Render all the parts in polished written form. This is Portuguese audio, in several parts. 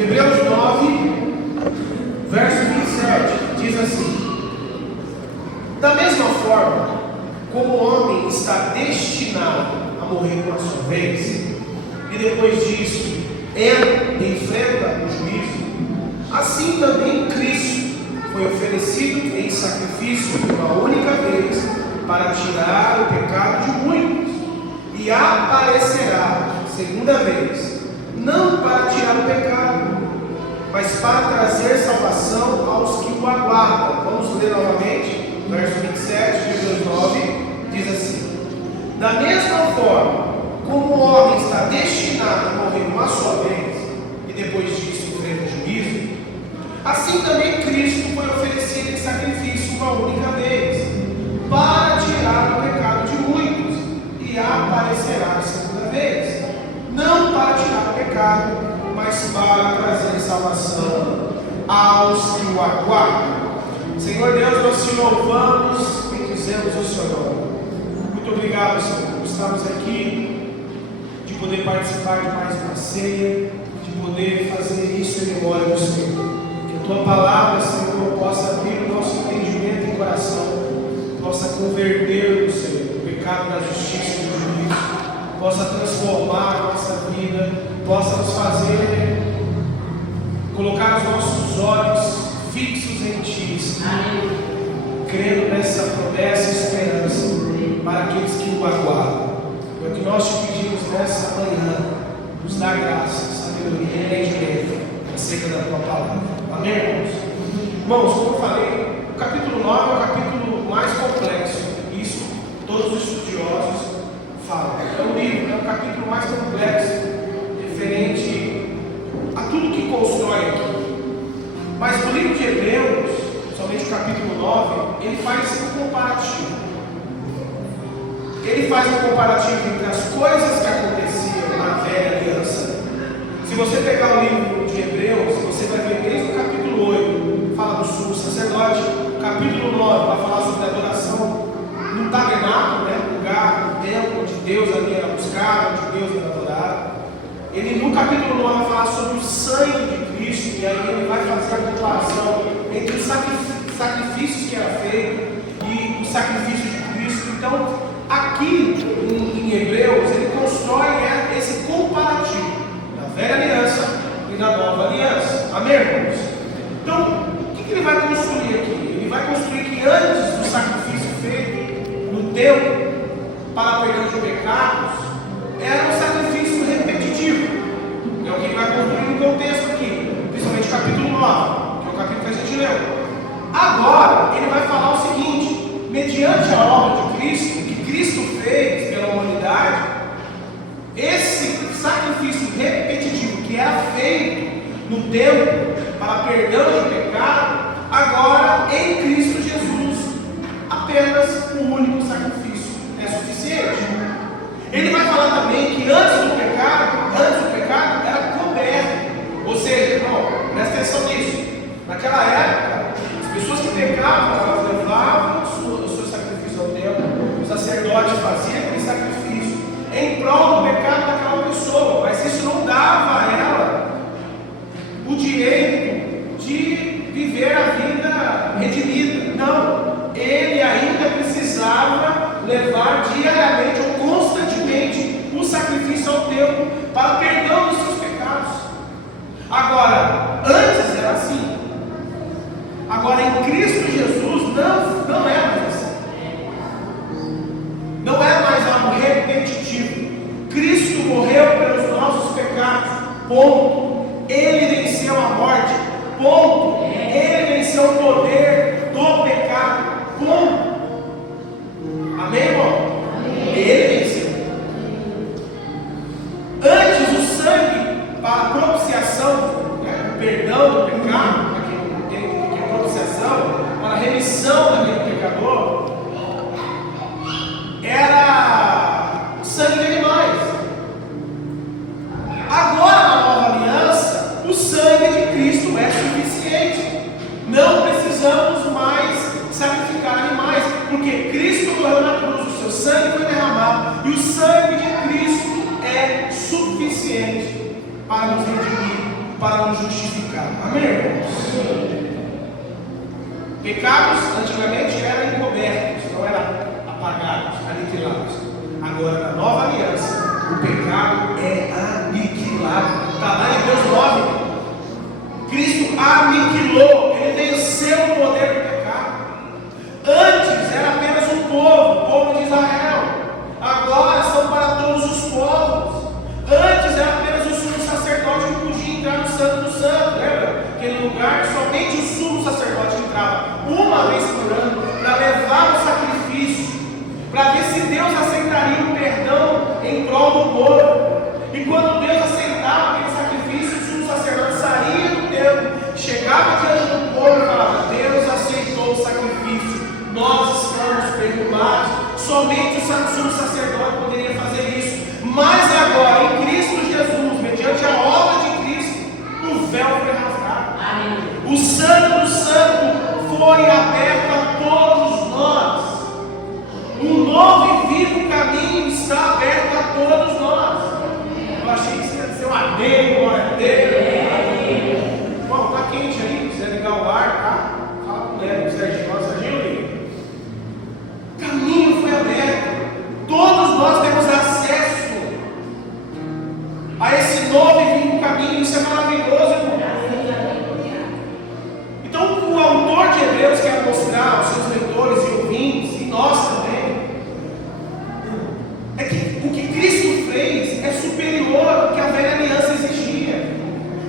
Hebreus 9, verso 27, diz assim: da mesma forma, como o homem está destinado a morrer uma só vez, e depois disso enfrenta o juízo, assim também Cristo foi oferecido em sacrifício uma única vez para tirar o pecado de muitos, e aparecerá segunda vez, não para tirar o pecado, mas para trazer salvação aos que o aguardam. Vamos ler novamente, verso 27 de Hebreus 9, diz assim: da mesma forma, como o homem está destinado a morrer uma só vez, e depois disso enfrenta o juízo, assim também Cristo foi oferecido em sacrifício uma única vez, para tirar o pecado de muitos, e aparecerá a segunda vez, não para tirar o pecado, mas para trazer salvação aos que o aguardam. Senhor Deus, nós te louvamos, bendizemos o seu nome. Muito obrigado, Senhor, por estarmos aqui, de poder participar de mais uma ceia, de poder fazer isso em memória do Senhor. Que a tua palavra, Senhor, possa abrir o nosso entendimento e coração, possa converter, Senhor, o pecado da justiça e do juízo, possa transformar a nossa vida, possa nos fazer colocar os nossos olhos fixos em Ti, Senhor, crendo nessa promessa e esperança para aqueles que o aguardam. É o que nós te pedimos nessa manhã, nos dá graça, sabedoria e entendimento acerca da tua palavra. Amém, irmãos? Irmãos, como eu falei, o capítulo 9 é o capítulo mais complexo. Isso todos os estudiosos falam. É o livro, é o capítulo mais complexo, referente a tudo que constrói aqui. Mas no livro de Hebreus, somente o capítulo 9, ele faz um comparativo. Ele faz um comparativo entre as coisas que aconteciam na velha aliança. Se você pegar o livro de Hebreus, você vai ver desde o capítulo 8, fala do sumo sacerdote, capítulo 9 vai falar sobre a adoração no tabernáculo, né, no lugar, no templo onde Deus ali era buscado, onde Deus era adorado. Ele no capítulo 9 vai falar sobre o sangue de Cristo, e aí ele vai fazer a comparação entre os sacrifícios que era feito e o sacrifício de Cristo. Então, aqui em Hebreus, ele constrói esse comparativo da velha aliança e da nova aliança. Amém, irmãos? Então, o que ele vai construir aqui? Ele vai construir que antes do sacrifício feito no templo para perdão de pecados, era um sacrifício repetitivo. É o que ele vai construir no contexto aqui, principalmente o capítulo 9, que é o capítulo que a gente leu. Agora, ele vai falar o seguinte: mediante a obra de Cristo, que Cristo fez pela humanidade, esse sacrifício repetitivo que era feito no templo para perdão de pecado, agora em Cristo Jesus, apenas um único sacrifício é suficiente. Ele vai falar também que antes do pecado era coberto. Ou seja, irmão, presta atenção nisso. Naquela época, as pessoas que pecavam, elas levavam o seu sacrifício ao templo, o sacerdote fazia aquele sacrifício em prol do pecado daquela pessoa, mas isso não dava a ela o direito de viver a vida redimida. Não, ele ainda precisava levar diariamente ou constantemente o sacrifício ao templo para perdão dos seus pecados. Agora, antes era assim. Agora, em Cristo Jesus, não é mais assim. Não é mais algo repetitivo. Cristo morreu pelos nossos pecados, ponto. Ele venceu a morte, ponto. Ele venceu o poder do pecado, ponto. Amém, irmão? Ele venceu. Antes, o sangue para a propiciação, o perdão do pecado, que é a propiciação, para a remissão daquele pecador, era o sangue de animais. Agora, na nova aliança, o sangue de Cristo é suficiente. Não precisamos mais sacrificar animais, porque Cristo morreu na cruz, o seu sangue foi derramado, e o sangue de Cristo é suficiente para nos redimir para nos justificar. Amém, irmãos? Pecados antigamente eram encobertos, não eram apagados, aniquilados. Agora, na nova aliança, o pecado é aniquilado. Está lá em Hebreus 9. Cristo aniquilou, ele venceu o poder do pecado. Antes era apenas um povo, o povo de Israel. Agora são para todos os povos. Antes era apenas o sumo sacerdote que podia entrar no Santo do Santo. Lembra? Aquele lugar que somente o sumo sacerdote entrava uma vez por ano para levar o sacrifício, para ver se Deus aceitaria o perdão em prol do povo. E quando Deus aceitava aquele sacrifício, o sumo sacerdote saía do templo, chegava diante do povo e falava: Deus aceitou o sacrifício, nós estamos perdoados. Somente o sumo sacerdote poderia fazer isso. Mas agora, em Cristo Jesus, mediante a obra de Cristo, o véu foi rasgado. O Santo do Santo foi aberto a todos nós. Um novo e vivo caminho está aberto a todos nós. Eu achei que isso ia ser um amém, glória a Deus. Bom, está quente aí, quiser ligar o ar, tá? Fala com o Léo, Serginho, liga. O caminho foi aberto. Todos nós temos acesso a esse novo e vivo caminho. Isso é maravilhoso, irmão. Então, o autor de Hebreus quer mostrar aos seus leitores e ouvintes, e nós também, é que o que Cristo fez é superior ao que a velha aliança exigia.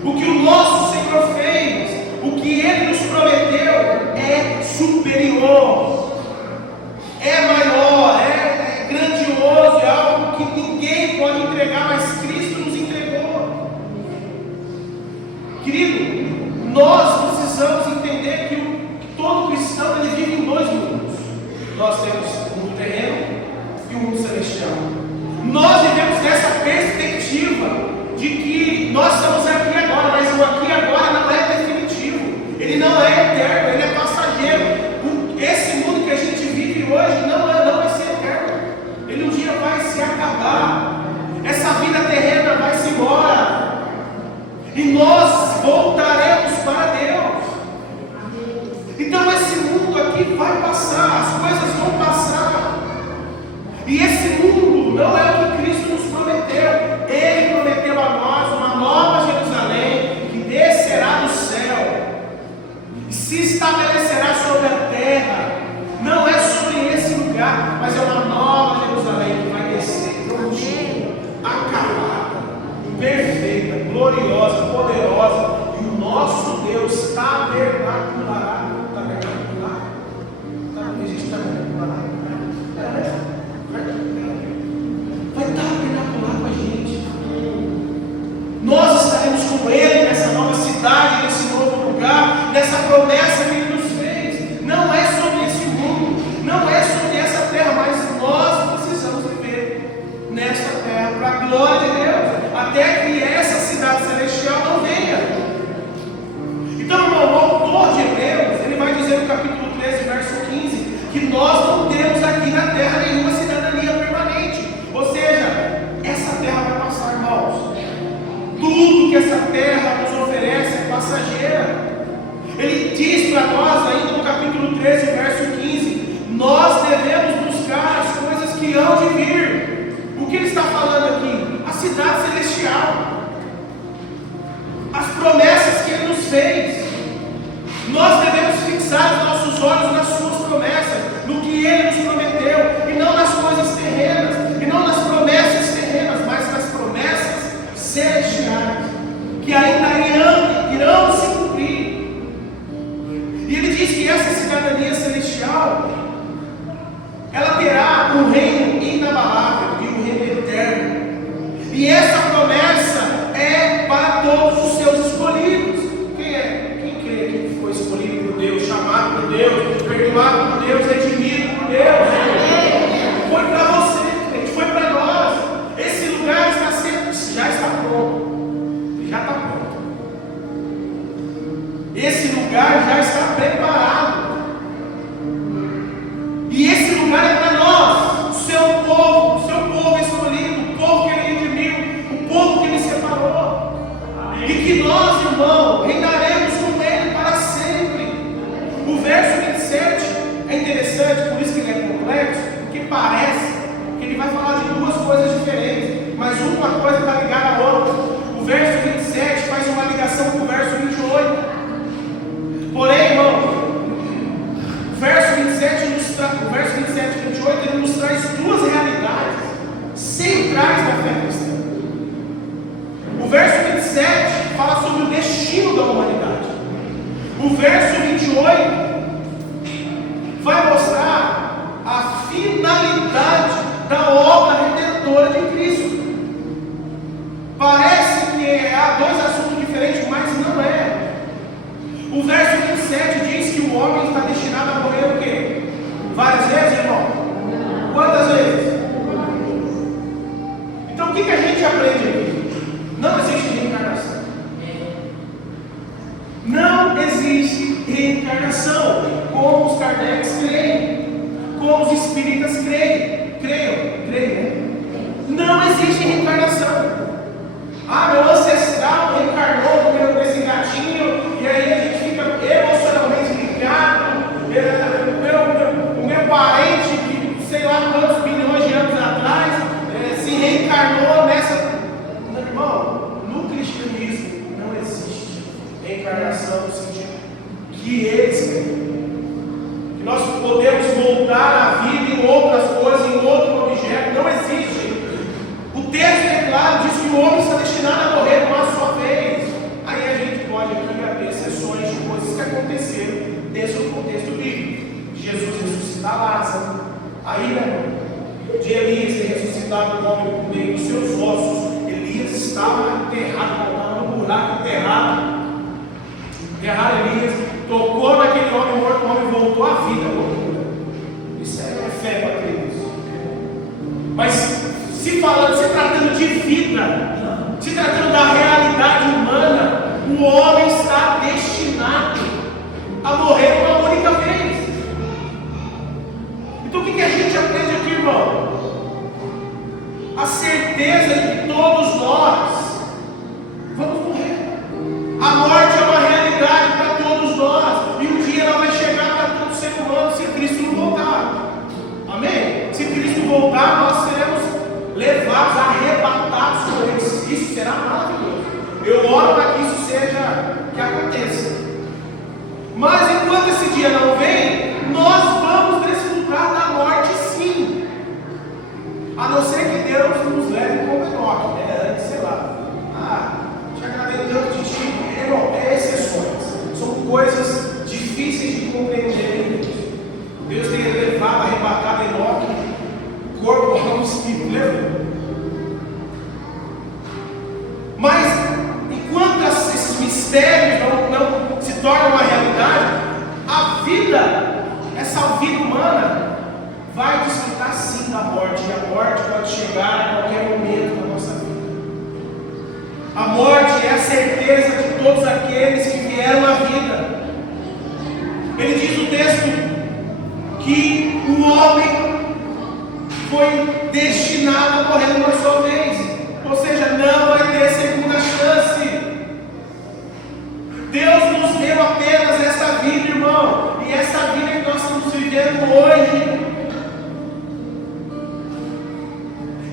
O que o nosso Senhor fez, o que Ele nos prometeu, é superior, é maior, é grandioso, é algo que ninguém pode entregar, mas Cristo nos entregou. Querido, nós precisamos entender que todo cristão ele vive em dois mundos. Nós temos o mundo terreno e o mundo celestial. Nós vivemos nessa perspectiva de que nós estamos aqui agora, mas o aqui agora não é definitivo, ele não é eterno, ele é passageiro. Esse mundo que a gente vive hoje não vai ser eterno, ele um dia vai se acabar, essa vida terrena vai se embora, e nós voltaremos para Deus. Então esse mundo aqui vai passar, as coisas vão passar, e esse mundo não é o que Cristo nos prometeu. Ele prometeu a nós uma nova Jerusalém que descerá do céu e se estabelecerá sobre a terra. Não é sobre esse lugar, mas é uma nova Jerusalém que vai descer prontinha, acabada, perfeita, gloriosa, poderosa, e o nosso Deus tabernaculará. Vai tabernacular com a gente. Nós estaremos com Ele nessa nova cidade, nesse novo lugar, nessa promessa que Ele nos fez. Não é sobre esse mundo, não é sobre essa terra, mas nós precisamos viver nesta terra para a glória de Deus, até que essa cidade celestial não venha. Então, irmão, o autor de Hebreus, ele vai dizer no capítulo 13, verso 15, que nós não temos aqui na terra nenhuma cidadania permanente. Ou seja, essa terra vai passar, irmãos. Tudo que essa terra nos oferece é passageira. Ele diz para nós, ainda no capítulo 13, verso 15, nós devemos buscar as coisas que hão de vir. O que ele está falando aqui? A cidade celestial, as promessas que Ele nos fez. Nós devemos fixar os nossos olhos nas suas promessas, no que Ele nos prometeu, e não nas coisas terrenas, e não nas promessas terrenas, mas nas promessas celestiais, que ainda irão se cumprir. E ele diz que essa cidadania celestial, ela terá um reino inabalável e um reino eterno. E essa promessa é para todos os seus escolhidos. Quem crê que foi escolhido por Deus, chamado por Deus, perdoado por Deus, redimido por Deus? Foi para você, foi para nós. Esse lugar já está pronto. Já está pronto. Esse lugar já está preparado. E esse lugar é para nós, o seu povo escolhido, o povo que Ele redimiu, o povo que Ele separou. E que nós, irmão, reinaremos com Ele para sempre. O verso 27 é interessante, por isso que ele é complexo, porque parece que ele vai falar de duas coisas diferentes, mas uma coisa está ligada à outra. O verso 27 faz uma ligação com o verso 28. Porém, irmão, o verso 27 e 28 ele nos traz duas realidades centrais da fé cristã. O verso 27 fala sobre o destino da humanidade. O verso 28 vai mostrar a finalidade da obra redentora de Cristo. Parece que há dois assuntos diferentes, mas não é. O verso 27 diz que o homem está destinado a morrer o quê? Várias vezes, irmão? Quantas vezes? Então o que a gente aprende aqui? Não existe reencarnação. Não existe reencarnação, como os Kardec's creem, como os espíritas creem, né? Não existe reencarnação. Meu ancestral reencarnou nesse gatinho, e aí a gente fica emocionalmente ligado. O meu parente, que sei lá quantos bilhões de anos atrás, se reencarnou nessa. Meu irmão, no cristianismo não existe reencarnação no sentido que eles creem. Que nós podemos voltar à vida em outras coisas, em outro objeto. Não existe. O texto é claro, diz que o homem está destinado a morrer uma só vez. Aí a gente pode aqui abrir exceções de coisas que aconteceram dentro do contexto bíblico. Jesus ressuscitar Lázaro. Aí, né, de Elias ter ressuscitado o homem por meio dos seus ossos. Elias estava enterrado, estava no buraco enterrado. Enterraram Elias, tocou naquele homem morto, o homem voltou à vida. Isso é fé para crer nisso. Mas se tratando de vida, se tratando da realidade humana, o homem está destinado a morrer uma única vez. Então o que a gente aprende aqui, irmão? A certeza de que todos nós vamos morrer. A morte é uma realidade para todos nós, e um dia ela vai chegar para todo ser humano se Cristo não voltar. Amém? Se Cristo voltar, nós seremos levados, arrebatados por Ele. Isso será maravilhoso. Eu oro para que isso seja, que aconteça. Mas enquanto esse dia não vem, nós vamos desfrutar da morte sim. A não ser que Deus nos leve como Enoque, né? Antes, sei lá. Te agradei tanto de ti. Irmão, exceções. São coisas difíceis de compreender. Deus tem levado, arrebatado Enoque, corpo, alma e espírito, levou. Mas, enquanto esses mistérios não se tornam uma realidade, a vida, essa vida humana, vai desfrutar sim da morte. E a morte pode chegar a qualquer momento da nossa vida. A morte é a certeza de todos aqueles que vieram à vida. Ele diz no texto que o homem foi destinado a morrer uma só vez, ou seja, não vai ter segunda chance. Deus nos deu apenas essa vida, irmão, e essa vida que nós estamos vivendo hoje.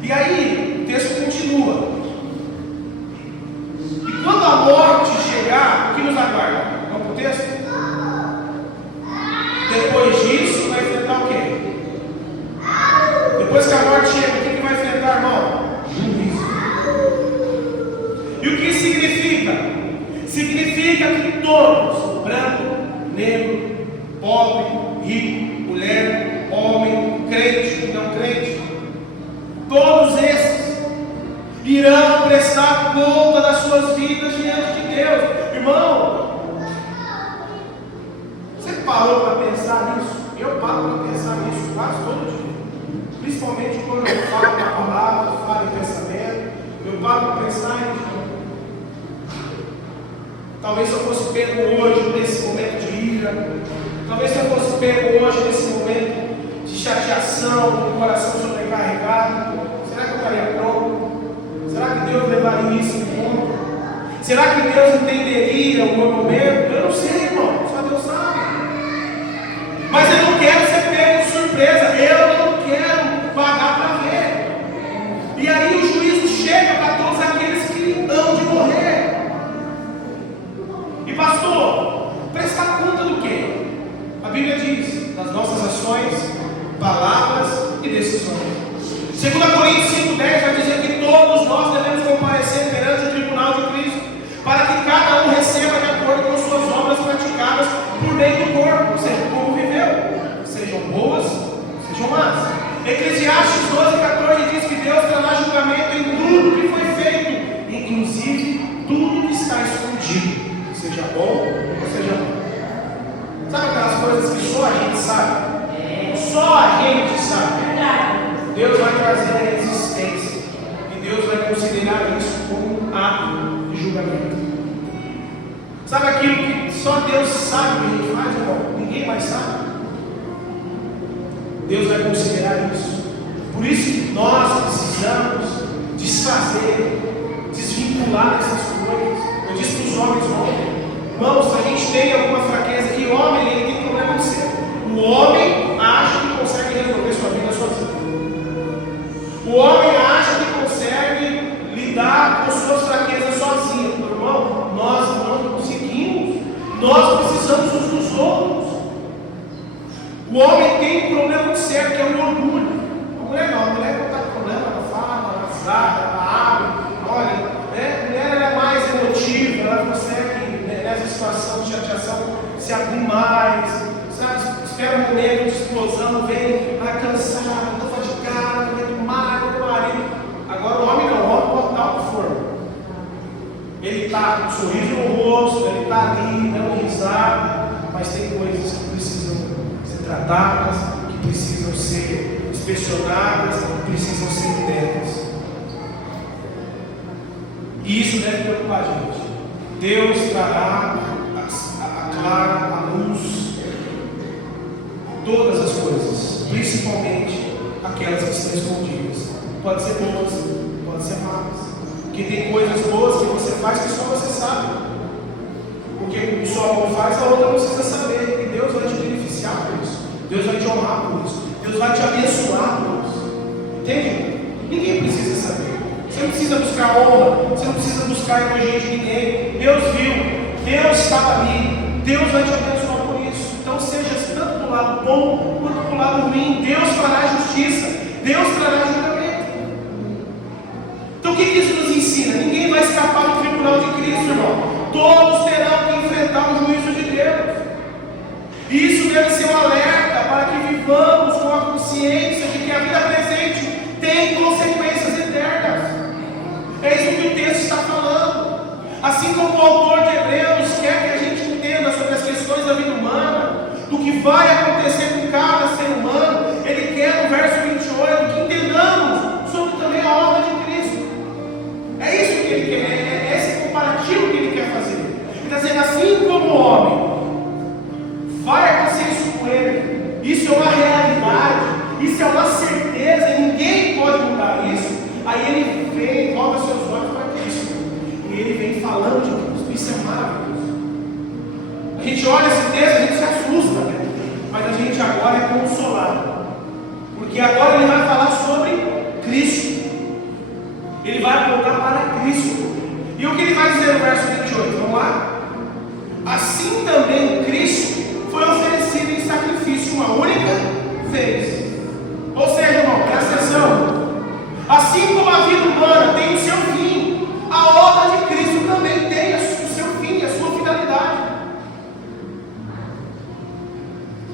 E aí, o texto continua. E quando a morte chegar, o que nos aguarda? Vamos para o texto? Depois disso, vai enfrentar o quê? Depois que a morte chega, o que vai enfrentar, irmão? Juízo. E o que significa? Significa que todos, branco, negro, pobre, rico, mulher, homem, crente e não crente, todos esses irão prestar conta das suas vidas diante de Deus. Irmão, você parou para pensar nisso? Eu paro para pensar nisso quase todo dia. Principalmente quando eu falo na palavra, falo em pensamento, eu paro para pensar nisso. Talvez se eu fosse pego hoje nesse momento de ira, talvez se eu fosse pego hoje nesse momento de chateação, com o coração sobrecarregado, será que eu estaria pronto? Será que Deus levaria isso em conta? Será que Deus entenderia o meu momento? Eu não sei, irmão, só Deus sabe. Mas eu não quero ser pego de surpresa, eu não quero pagar para ver. E aí o juízo chega para todos aqueles que hão de morrer. E pastor, prestar conta do quê? A Bíblia diz, das nossas ações, palavras e decisões. 2 Coríntios 5,10 vai dizer que todos nós devemos comparecer perante o tribunal de Cristo, para que cada um receba de acordo com suas obras praticadas por meio do corpo, ou seja, como viveu, sejam boas, sejam más. Eclesiastes 12,14 diz que Deus trará julgamento em tudo que foi feito, inclusive tudo que está escondido, seja bom ou seja mal. Sabe aquelas coisas que só a gente sabe? Só a gente sabe. Deus vai trazer a existência e Deus vai considerar isso como um ato de julgamento. Sabe aquilo que só Deus sabe o que a gente faz, irmão? Ninguém mais sabe. Deus vai considerar isso. Por isso que nós precisamos desfazer, desvincular essas coisas. Eu disse para os homens ontem, irmãos, a gente tem alguma fraqueza, e homem ele tem problema de ser. O homem acha que consegue resolver sua vida sozinho. O homem acha que consegue lidar com suas fraquezas sozinho. Meu irmão, nós não conseguimos. Nós precisamos uns dos outros. O homem tem um problema de ser, que é o orgulho. A mulher não está com problema, ela fala, ela azar, ela abre. Olha, a mulher ela é mais emotiva, ela consegue, nessa situação de chateação, se abrir mais, sabe? Espera um momento de explosão, vem, vai cansar, estou fatigado, não aguento mais, meu marido. Agora o homem não, o homem pode dar o que for. Ele está com um sorriso no rosto, ele está ali, dando risada, mas tem coisas que precisam ser tratadas, que precisam ser inspecionadas, que precisam ser internas. E isso deve preocupar a gente. Deus trará a luz todas as coisas, principalmente aquelas que estão escondidas. Pode ser boas, pode ser más. Porque tem coisas boas que você faz que só você sabe. Porque o só um faz, a outra não precisa saber. E Deus vai te beneficiar por isso. Deus vai te honrar por isso. Deus vai te abençoar por isso. Entende? Ninguém precisa saber. Você não precisa buscar honra. Você não precisa buscar elogio de ninguém. Deus viu. Deus estava ali. Deus vai te abençoar por isso. Então seja tanto do lado bom quanto do lado ruim. Deus fará justiça. Deus trará julgamento. Então o que isso nos ensina? Ninguém vai escapar do tribunal de Cristo, irmão. Todos terão que enfrentar o juízo de Deus. E isso deve ser um alerta para que vivamos com a consciência de que a vida presente tem consequências eternas. É isso que o texto está falando. Assim como o autor de Hebreus quer que a gente entenda sobre as questões da vida humana, do que vai acontecer com cada ser humano, ele quer no verso 28 que entendamos sobre também a obra de Cristo. É isso que ele quer, é esse comparativo que ele quer fazer. Ele está dizendo, assim como o homem vai acontecer isso com ele, isso é uma realidade, isso é uma certeza, e ninguém pode mudar isso. Aí ele vem, volta seus olhos para Cristo, e ele vem falando de Cristo. Isso é maravilhoso. A gente olha esse texto, a gente se assusta, né? Mas a gente agora é consolado, porque agora ele vai falar sobre Cristo. Ele vai apontar para Cristo. E o que ele vai dizer no verso 28? Vamos lá? Assim também Cristo foi oferecido em sacrifício uma única vez. Ou seja, irmão, presta atenção. Assim como a vida humana tem o seu fim, a obra de Cristo também tem o seu fim, a sua finalidade.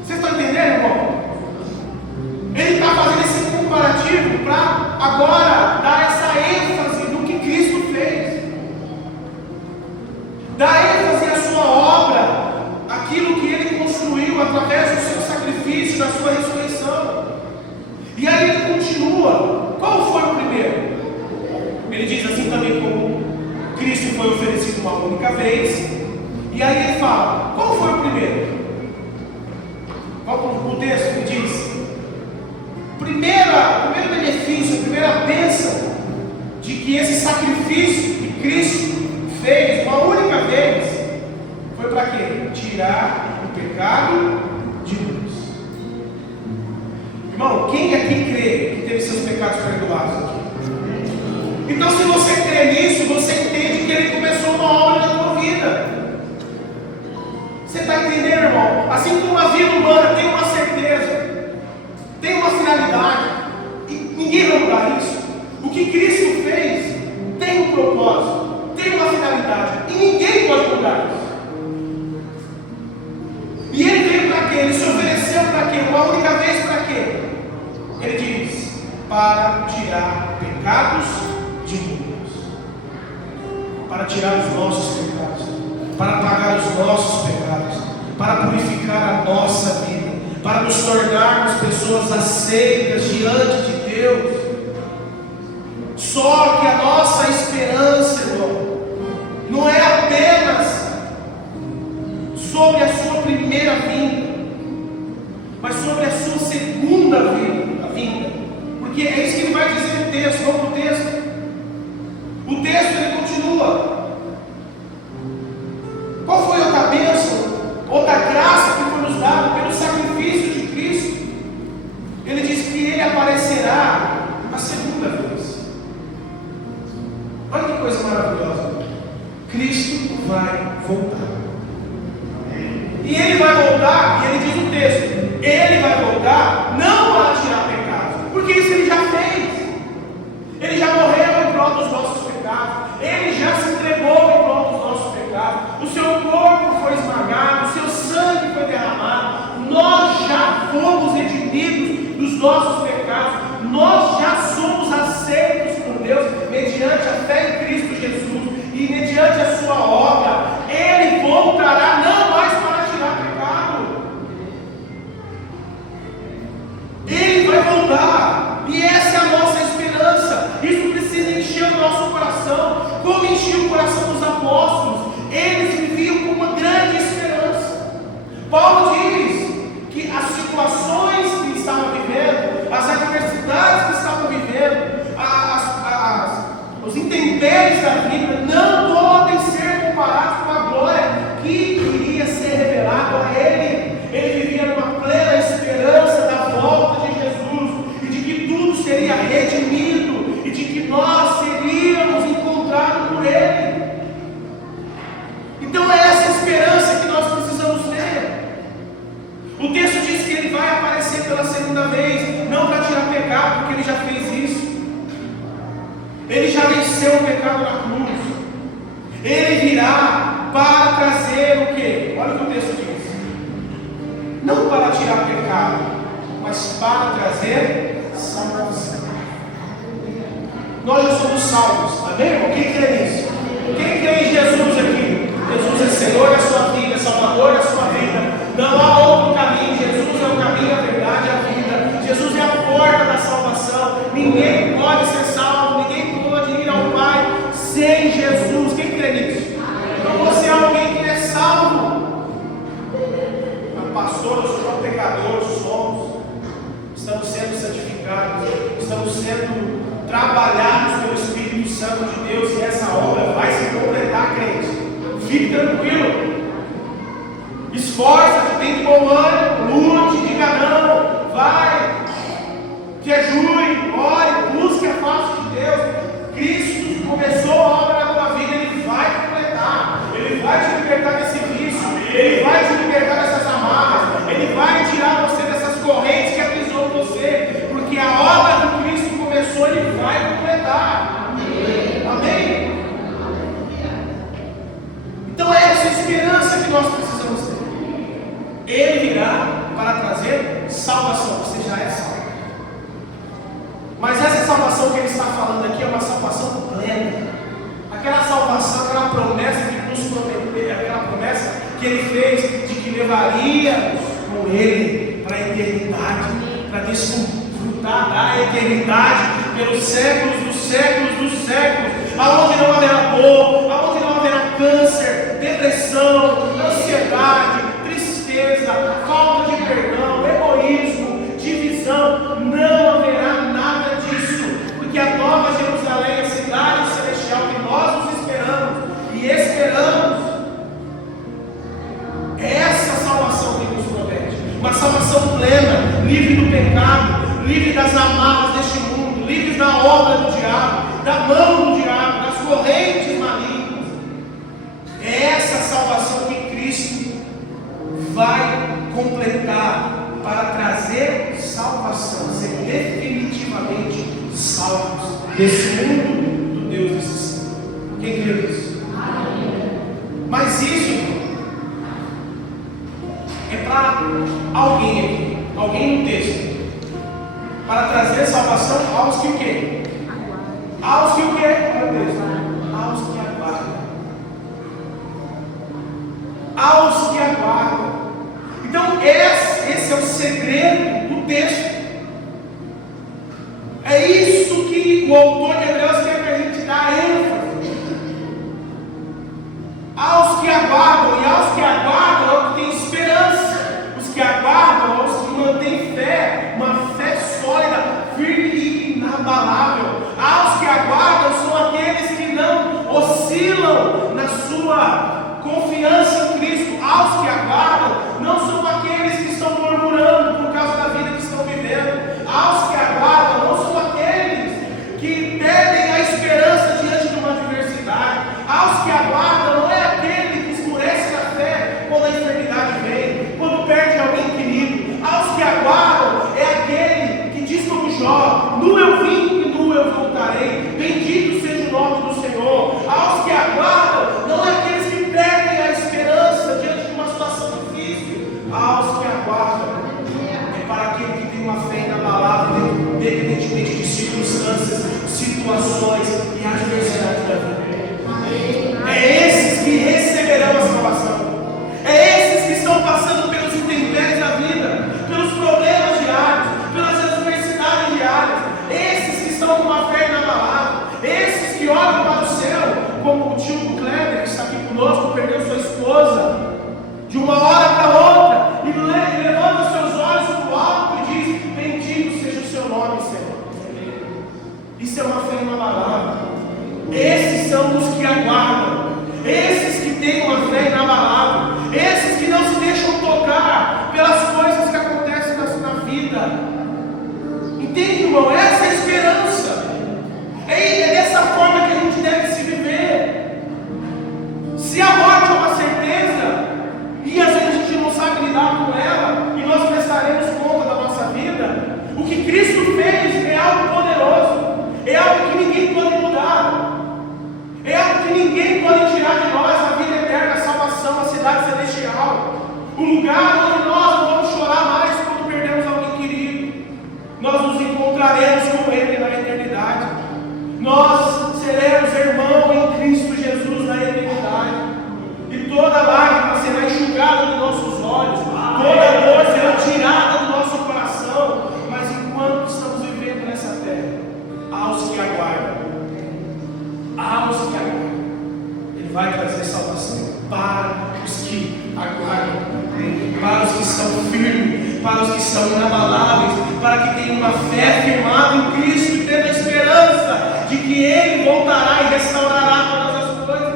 Vocês estão entendendo, irmão? Ele está fazendo esse comparativo para agora dar essa ênfase no que Cristo fez. Dar ênfase à sua obra, aquilo que ele construiu através do seu sacrifício, da sua ressurreição. E aí ele continua. Qual foi o primeiro? Ele diz assim também como Cristo foi oferecido uma única vez. E aí ele fala, qual foi o primeiro? Qual o texto que diz? Primeiro benefício, a primeira bênção de que esse sacrifício que Cristo fez uma única vez foi para quê? Tirar o pecado de muitos. Irmão, quem aqui crê que teve seus pecados perdoados aqui? Então, se você crê nisso, você entende que Ele começou uma obra na tua vida. Você está entendendo, irmão? Assim como a vida humana tem uma certeza, tem uma finalidade, e ninguém vai mudar isso. O que Cristo fez tem um propósito, tem uma finalidade, e ninguém pode mudar isso. E Ele veio para quê? Ele se ofereceu para quê? Uma única vez para quê? Ele diz: para tirar pecados de muitos, para tirar os nossos pecados, para pagar os nossos pecados, para purificar a nossa vida, para nos tornarmos pessoas aceitas diante de Deus. Só que a nossa esperança, irmão, não é apenas sobre a sua primeira vinda, mas sobre a sua segunda vinda. Porque é isso que ele vai dizer no texto. Vamos para o texto. O texto ele continua. Qual foi outra bênção, outra graça que foi nos dada pelo sacrifício de Cristo? Ele diz que Ele aparecerá a segunda vez. Olha que coisa maravilhosa. Cristo vai voltar. E Ele vai voltar, e Ele diz no texto, Ele vai voltar não para tirar pecados, porque isso Ele já fez. Ele já morreu em prol dos nossos pecados, Ele já se entregou em prol dos nossos pecados, o seu corpo foi esmagado, o seu sangue foi derramado, nós já fomos redimidos dos nossos pecados, nós já somos aceitos por Deus mediante a fé em Cristo Jesus e mediante a sua obra. Ele voltará não mais para tirar pecado, Ele vai voltar, e essa é a nossa esperança. Isso precisa encher o nosso coração, como encheu o coração dos apóstolos. Eles viviam com uma grande esperança. Paulo diz que as situações que estavam vivendo, as adversidades que estavam vivendo, os intempéries da vida não podem ser comparados com a glória que iria ser revelada a ele. Ele vivia numa plena esperança da volta de Jesus e de que tudo seria redimido e de que nós seríamos encontrados por Ele. Então é essa esperança que nós precisamos ter. O texto diz que Ele vai aparecer pela segunda vez, não para tirar pecado, porque Ele já fez isso. Ele já venceu o pecado na cruz. Ele virá para trazer o quê? Olha o que o texto diz. Não para tirar pecado, mas para trazer salvação. Nós já somos salvos, amém, irmão? Quem crê nisso? Quem crê em Jesus aqui? Jesus é Senhor da sua vida, Salvador da sua vida. Não há outro caminho. Jesus é o caminho, a verdade e a vida. Jesus é a porta da salvação. Ninguém pode ser salvo, ninguém pode ir ao Pai sem Jesus. Quem crê nisso? Então você é alguém que é salvo. Pastor, eu sou um pecador, somos. Estamos sendo santificados, estamos sendo trabalhados pelo Espírito Santo de Deus, e essa obra vai se completar, crente. Fique tranquilo. Esforça-te, tem bom ânimo, lute, diga não, vai, jejue, ore, busque a face de Deus. Cristo começou a obra na tua vida, Ele vai completar, Ele vai te libertar desse vício, Ele vai te libertar dessas amarras, Ele vai tirar você dessas correntes que aprisionam você, porque a obra que Cristo começou, Ele vai completar. Amém? Então é essa esperança que nós precisamos ter. Ele virá para trazer salvação. Você já é salvo. Mas essa salvação que Ele está falando aqui é uma salvação plena. Aquela salvação, aquela promessa que nos prometeu, aquela promessa que Ele fez de que levaríamos com Ele para a eternidade, para desfrutar da eternidade pelos séculos dos séculos dos séculos, aonde não haverá dor, aonde não haverá câncer, depressão, ansiedade, tristeza, falta de perdão, egoísmo, divisão. Não haverá nada disso, porque a Nova Jerusalém, a cidade celestial que nós nos esperamos, e esse livre do pecado, livre das amarras deste mundo, livres da obra do diabo, da mão do diabo, das correntes malignas. É essa salvação que Cristo vai completar para trazer salvação, ser definitivamente salvos desse mundo do Deus desse século. Quem crê nisso? Mas isso é para alguém aqui, alguém no texto, para trazer salvação aos que o quê? Aos que o quê? Aos que aguardam. Aos que aguardam. Então esse é o segredo do texto. É isso que o autor de Hebreus quer que a gente dê ênfase. Aos que aguardam, e aos que aguardam é o que tem esperança. Os que aguardam é os que mantêm fé, uma fé sólida, firme e inabalável. Aos que aguardam são aqueles que não oscilam na sua confiança em Cristo. Aos que aguardam não são aqueles que estão murmurando por causa da vida que estão vivendo. Aos que aguardam não são aqueles que perdem a esperança diante de uma adversidade. Aos que aguardam não é aquele que escurece a fé quando a enfermidade vem, quando perde alguém querido. Aos que aguardam é aquele que diz como Jó: nu eu vim e nu eu voltarei, bendito seja o nome do Senhor. Aos que aguardam não é aqueles que perdem a esperança diante de uma situação difícil. Aos que aguardam é para aquele que tem uma fé inabalável, independentemente de circunstâncias, situações e adversidades da vida. É esses que receberão a salvação. É esses que estão passando pelos intempéries da vida, pelos problemas diários, pelas adversidades diárias. Esses que estão com uma fé inabalável. Esses que olham para o céu, como o tio do Kleber, que está aqui conosco, perdeu sua esposa de uma hora para outra, e levanta seus olhos para o alto e diz: bendito seja o seu nome, Senhor. Isso é uma fé inabalável. Esses são os que aguardam, esses que têm uma fé inabalável, esses que não se deixam tocar pelas coisas que acontecem na vida. Entende, irmão? Essa é a esperança. É dessa forma que a gente deve se viver. Se a morte é uma certeza, e às vezes a gente não sabe lidar com ela, e nós prestaremos conta da nossa vida, o que Cristo fez é algo poderoso, é algo que ninguém pode mudar. É algo que ninguém pode tirar de nós: a vida eterna, a salvação, a cidade celestial, o lugar onde nós não vamos chorar mais quando perdemos alguém querido. Nós nos encontraremos com Ele na eternidade. Nós seremos irmãos em Cristo Jesus na eternidade. E toda lágrima será enxugada dos nossos olhos, toda dor será tirada do nosso coração. Mas enquanto estamos vivendo nessa terra, aos que aguardam, Ele vai trazer salvação para os que aguardam, para os que estão firmes, para os que estão inabaláveis, para que tenham uma fé firmada em Cristo e tendo a esperança de que Ele voltará e restaurará todas as coisas.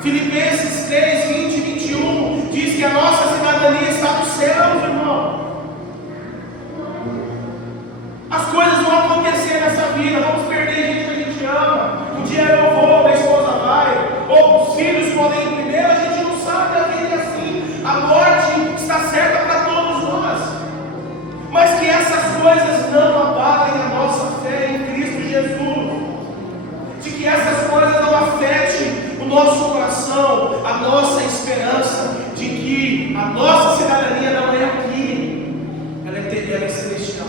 Filipenses 3, 20 e 21 diz que a nossa cidadania está nos céus, irmão. As coisas vão acontecer nessa vida, vamos perder gente que a gente ama. Um dia eu vou, a esposa vai, ou os filhos podem ir primeiro, a gente não sabe, a vida é assim. A morte está certa para todos nós. Mas que essas coisas não abalem a nossa fé em Cristo Jesus. De que essas coisas não afetem o nosso coração, a nossa esperança, de que a nossa cidadania não é aqui, ela é celestial.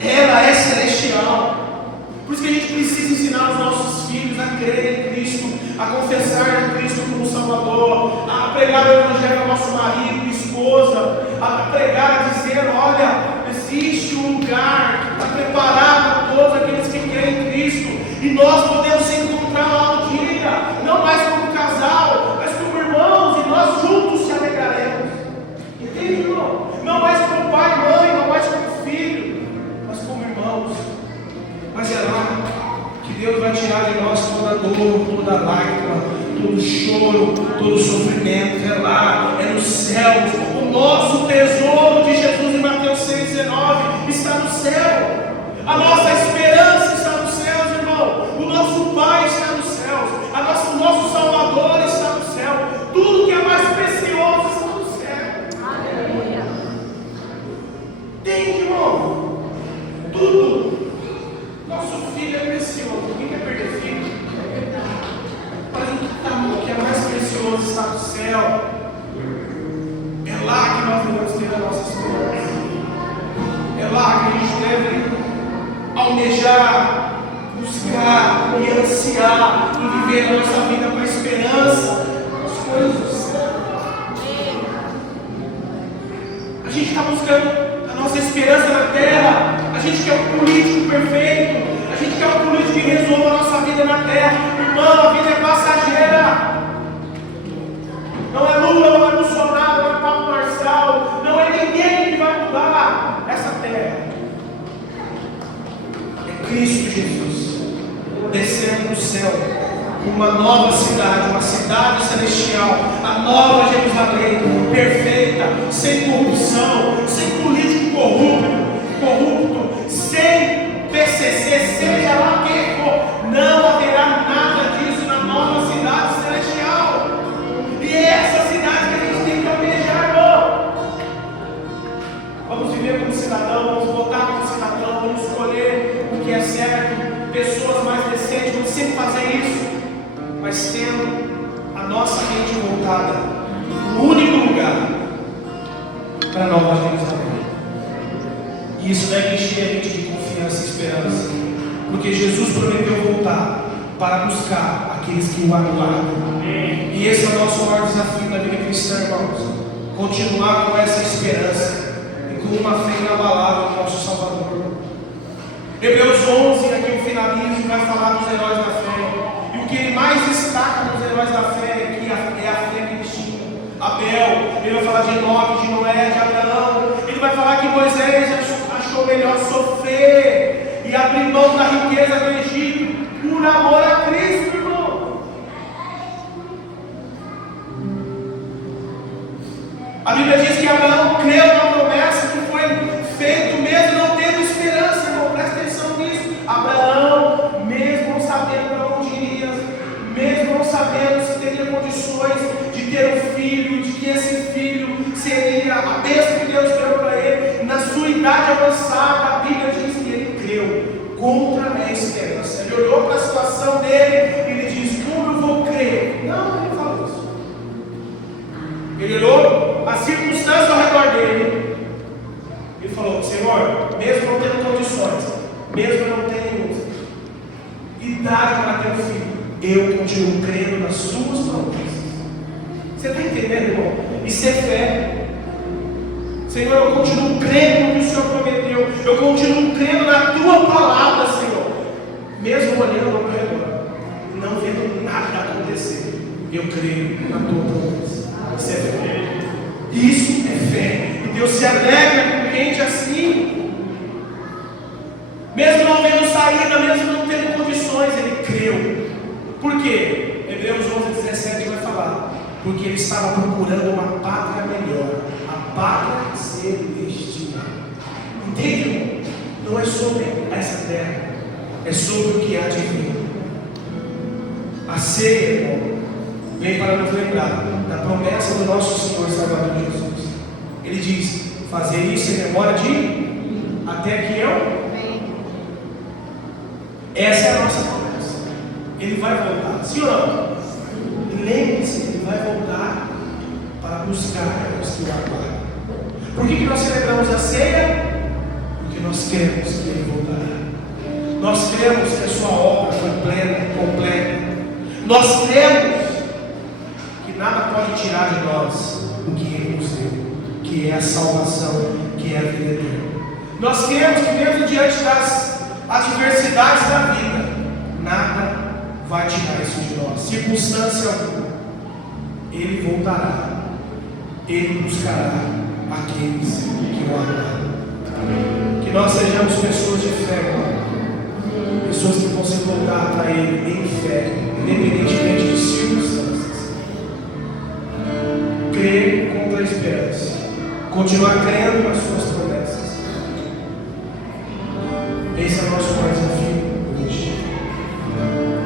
Ela é celestial. Por isso que a gente precisa ensinar os nossos filhos a crer em Cristo, a confessar em Cristo como Salvador, a pregar o Evangelho ao nosso marido e esposa, a pregar, a dizer: olha, existe um lugar que está preparado para todos aqueles que creem em Cristo, e nós podemos se encontrar lá um dia, não mais como casal, mas como irmãos, e nós juntos se alegraremos. Entende, irmão? Não mais como pai e mãe, não mais como filho, mas como irmãos. Mas é lá que Deus vai tirar de nós toda dor, toda lágrima, todo choro, todo sofrimento. É lá, é no céu. O nosso tesouro de Jesus em Mateus 6,19 está no céu. A nossa esperança está nos céus, irmão. O nosso Pai está nos céus. O nosso Salvador está no céu. Tudo que é mais precioso está no céu. Aleluia. Entende, irmão? Tudo. Nosso filho é precioso. Ninguém quer perder filho. Mas o que é mais precioso está no céu. É lá que nós devemos ter a nossa esperança. É lá que a gente deve almejar, buscar e ansiar e viver a nossa vida com a esperança nas coisas do céu. A gente está buscando a nossa esperança na terra. A gente quer um político perfeito. A gente quer um político que resolva a nossa vida na terra. Irmão, a vida é passageira. Não é Lula, não é Bolsonaro, não é Paulo Marçal, não é ninguém que vai mudar essa terra. Cristo Jesus descendo do céu, uma nova cidade, uma cidade celestial, a nova Jerusalém, perfeita, sem corrupção, sem político corrupto, sem PCC, seja lá quem for, não haverá nada disso na nova cidade celestial. E é essa cidade que a gente tem que almejar, irmão. Vamos viver como cidadão, vamos votar como cidadão, vamos escolher o que é certo, pessoas mais decentes, vamos sempre fazer isso, mas tendo a nossa mente voltada no único lugar para a nova Jerusalém. E isso deve encher a gente de confiança e esperança, porque Jesus prometeu voltar para buscar aqueles que o aguardam. E esse é o nosso maior desafio na vida cristã, irmãos, continuar com essa esperança com uma fé inabalável no nosso Salvador. Hebreus 11, aqui eu finalizo, vai falar dos heróis da fé. E o que ele mais destaca nos heróis da fé é a fé que eles tinham. Abel, ele vai falar de Enoque, de Noé, de Abraão. Ele vai falar que Moisés achou melhor sofrer e abrir mão da riqueza do Egito por amor a Cristo, irmão. A Bíblia diz que Abraão creu na promessa que foi feito mesmo não tendo esperança, irmão. Presta atenção nisso. Abraão, mesmo não sabendo para onde iria, mesmo não sabendo se teria condições de ter um filho, de que esse filho seria a bênção que Deus deu para ele, na sua idade avançada, a Bíblia diz que ele creu contra a esperança. Ele olhou para a situação dele e ele diz: como eu vou crer? Não, ele falou isso. Ele olhou a circunstância ao redor dele e falou: Senhor, mesmo não tendo condições, mesmo não tendo idade para ter um filho, eu continuo crendo nas tuas promessas. Você está entendendo, irmão? Isso é fé. Senhor, eu continuo crendo no que o Senhor prometeu, eu continuo crendo na tua palavra, Senhor, mesmo olhando ao meu redor, não vendo nada acontecer, eu creio na tua promessa. Isso é fé. Isso é fé. E Deus se alegra com gente assim. Mesmo não vendo saída, mesmo não tendo condições, ele creu. Por quê? Hebreus 11:17 vai falar: porque ele estava procurando uma pátria melhor, a pátria celestial. Entende, irmão? Não é sobre essa terra, é sobre o que há de vir. A ceia, irmão, vem para nos lembrar da promessa do nosso Senhor Salvador Jesus. Ele diz: fazer isso em memória de até que eu. Essa é a nossa promessa. Ele vai voltar, sim ou não? E lembre-se, ele vai voltar para buscar os que o aguardam. Por que nós celebramos a ceia? Porque nós cremos que ele voltará. Nós cremos que a sua obra foi plena, completa. Nós cremos que nada pode tirar de nós o que ele nos deu, que é a salvação, que é a vida eterna. Nós cremos que mesmo diante das adversidades da vida, nada vai tirar isso de nós, circunstância alguma. Ele voltará, ele buscará aqueles que o aguardam. Que nós sejamos pessoas de fé, irmão. Pessoas que vão se voltar para ele em fé, independentemente de circunstâncias. Crer contra a esperança. continuar crendo nas suas promessas. Esse é o nosso maior desafio hoje.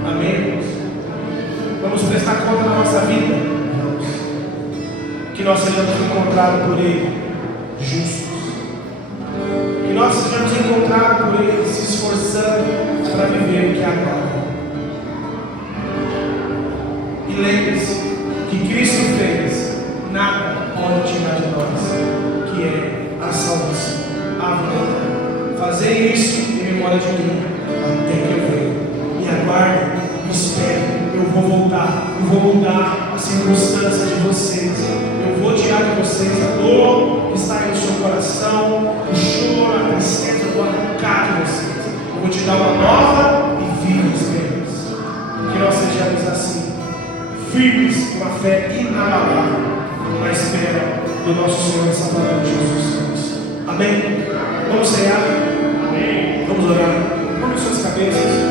Amém, irmãos? Vamos prestar conta da nossa vida, irmãos. Que nós sejamos encontrados por Ele justos. Que nós sejamos encontrados por Ele se esforçando para viver o que agrada. E lembre-se que Cristo fez, nada pode tirar de nós, que é a salvação, a vida. Fazer isso em memória de mim, até que eu venha. Me aguarde, me espere. Eu vou voltar, eu vou mudar as circunstâncias de vocês. Eu vou tirar de vocês a dor que está no seu coração, o choro, a tristeza. Eu vou arrancar de vocês. Eu vou te dar uma nova e viva esperança. Que nós sejamos assim, firmes, com uma fé inabalável, na espera do nosso Senhor e Salvador Jesus Cristo. Amém? Vamos cear? Amém? Vamos orar? Põe as suas cabeças.